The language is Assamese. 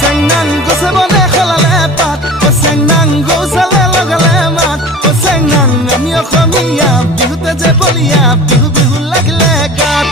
চেংনাং গছে বনে খলালে পাত চেংনাং গৌচালে লগালে মাত চেংনাং আমি অসমীয়া বিহুতে যে বলিয়া বিহু বিহু লাগিলে গাত